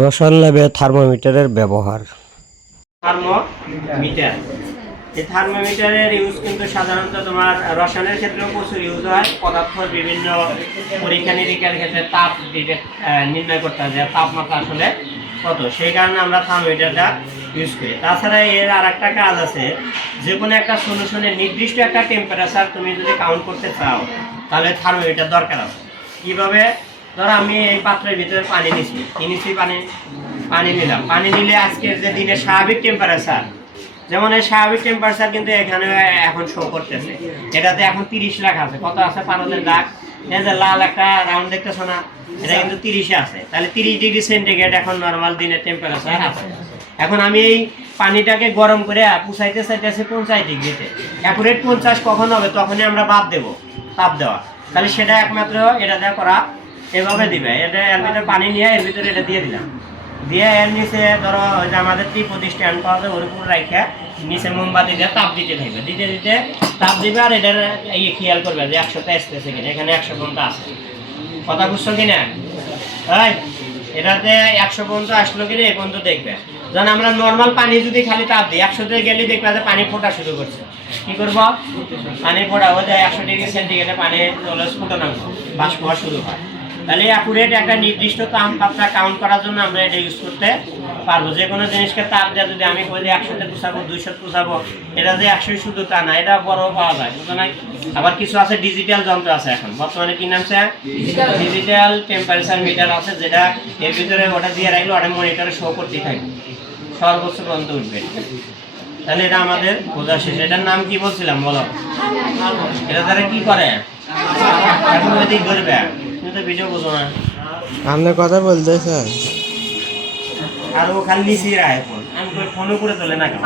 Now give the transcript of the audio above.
রসায়ন ল্যাবে থার্মোমিটারের ব্যবহার। থার্মোমিটার, এই থার্মোমিটারের ইউজ কিন্তু সাধারণত তোমার রসায়নের ক্ষেত্রেও প্রচুর ইউজ হয়। পদার্থের বিভিন্ন পরীক্ষা নিরীক্ষার ক্ষেত্রে তাপ নির্ণয় করতে হয় যে তাপমাত্রা আসলে কত, সেই কারণে আমরা থার্মোমিটারটা ইউজ করি। তাছাড়া এর আর একটা কাজ আছে, যে কোনো একটা সলিউশনের নির্দিষ্ট একটা টেম্পারেচার তুমি যদি কাউন্ট করতে চাও তাহলে থার্মোমিটার দরকার আছে। কীভাবে? ধরো আমি এই পাত্রের ভিতরে পানি নিচ্ছি, পানি নিলাম, পানি নিলে আজকের যে দিনের স্বাভাবিক টেম্পারেচার, যেমন এই স্বাভাবিক টেম্পারেচার কিন্তু এখানে এখন শো করতেছে, এটাতে এখন 30 লাখ আছে। কত আছে? পারদের দাগ, এই যে লাল একটা রাউন্ড দেখতেছো না, এটা কিন্তু 30-এ আছে। তাহলে 30 ডিগ্রি সেন্টিগ্রেড এখন নর্মাল দিনের টেম্পারেচার আছে। এখন আমি এই পানিটাকে গরম করে পুষাইতে চাইতেছি 50 ডিগ্রিতে। অ্যাকুরেট 50 কখন হবে? তখনই আমরা বাদ দেবো তাপ দেওয়া। তাহলে সেটা একমাত্র এটা দিয়ে করা, এভাবে দিবে। এটা এর ভিতরে পানি নিয়ে এর ভিতরে এটা দিয়ে দিলাম, দিয়ে এর নিচে ধরো ওই যে আমাদের ত্রিপতি স্ট্যান্ড পাওয়া যায়, ওর উপর রাখে নিচে মোমবাতি দিয়ে তাপ দিতে থাকবে, দিতে দিতে তাপ দিবে। আর এটার খেয়াল করবে যে 100টা আসতেছে কিনা, এখানে 100 পর্যন্ত আছে। কথা বুঝছো কিনা? তাই এটাতে 100 পর্যন্ত আসলো কিনা এই পর্যন্ত দেখবে। যেন আমরা নর্মাল পানি যদি খালি তাপ দিই 100তে গেলে দেখবে যে পানি ফোটা শুরু করছে। কি করব? পানি ফোটা হয়ে যায় 100 ডিগ্রি সেন্টিগ্রেডে, পানি ফুটানো বাষ্প হওয়া শুরু হয়। তাহলে অ্যাকুরেট একটা নির্দিষ্ট তাপমাত্রা কাউন্ট করার জন্য আমরা এটা ইউজ করতে পারবো। যে কোনো জিনিসকে তাপ দেওয়া, যদি আমি কই যে 100তে পুষাবো 200 পুষাবো, এটা যে 100 শুধু তা না, এটা বড় পাওয়া যায়, বুঝো না? আবার কিছু আছে ডিজিটাল যন্ত্র আছে এখন বর্তমানে, কি নাম স্যার? ডিজিটাল টেম্পারেচার মিটার আছে, যেটা এর ভিতরে ওটা দিয়ে রাখলে ওটা মনিটরে শো করতে থাকবে, সর্বোচ্চ পর্যন্ত উঠবে। তাহলে এটা আমাদের বোঝা শেষ। এটার নাম কি বলছিলাম বলো? এটা তারা কি করে এখন ওইদিক ধরবে, তুমি তো ভিডিও বোঝো না। আপনি কথা বলতেছেন আর ও খালি নিচেই রাখে ফোন, আমি ফোনও করে তোলে না কেন।